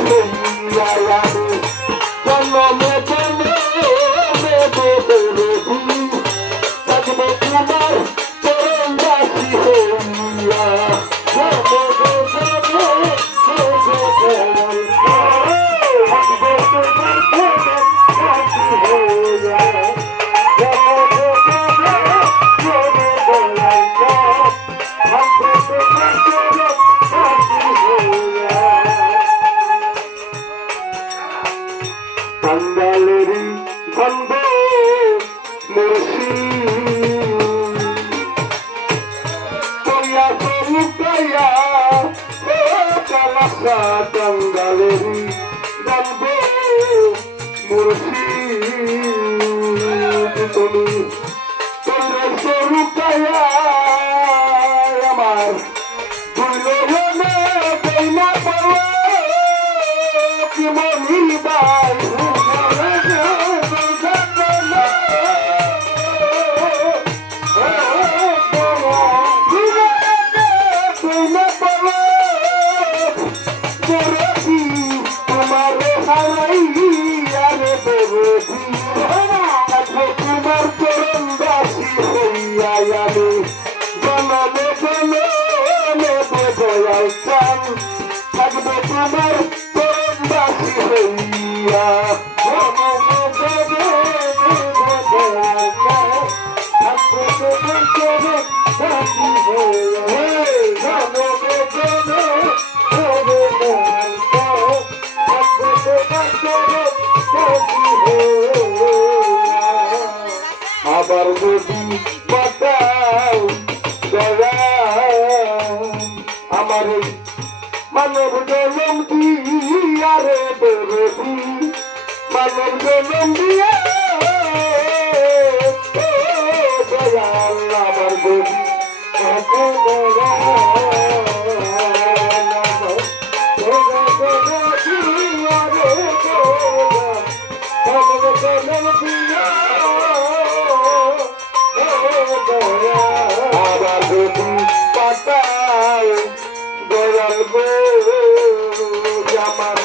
হইয়া আমি জন্মে জন্মে বেদরদি থাকবো তোমার চরণ দাসী হইয়া কাঙ্গালেরি গন্ধ মুর্শি কইয়া লুকাইয়া ও কালাসা কাঙ্গালেরি গন্ধ মুর্শি তুমি কইরা লুকাইয়া আমার দুলনে কইনা পাওয়া কি মনি বাই তোমার চরণ দাসী হইয়া আমি জনমে জনমে দয়াল চান থাকবো তোমার চরণ দাসী হইয়া আবার যদি পাতাও দয়া আমার মানব জনম দিয়ারে বেরবি মানব জনম দিয়া দয়াল আমার বলি আবার যদি পাতাল দয়াল গো আমার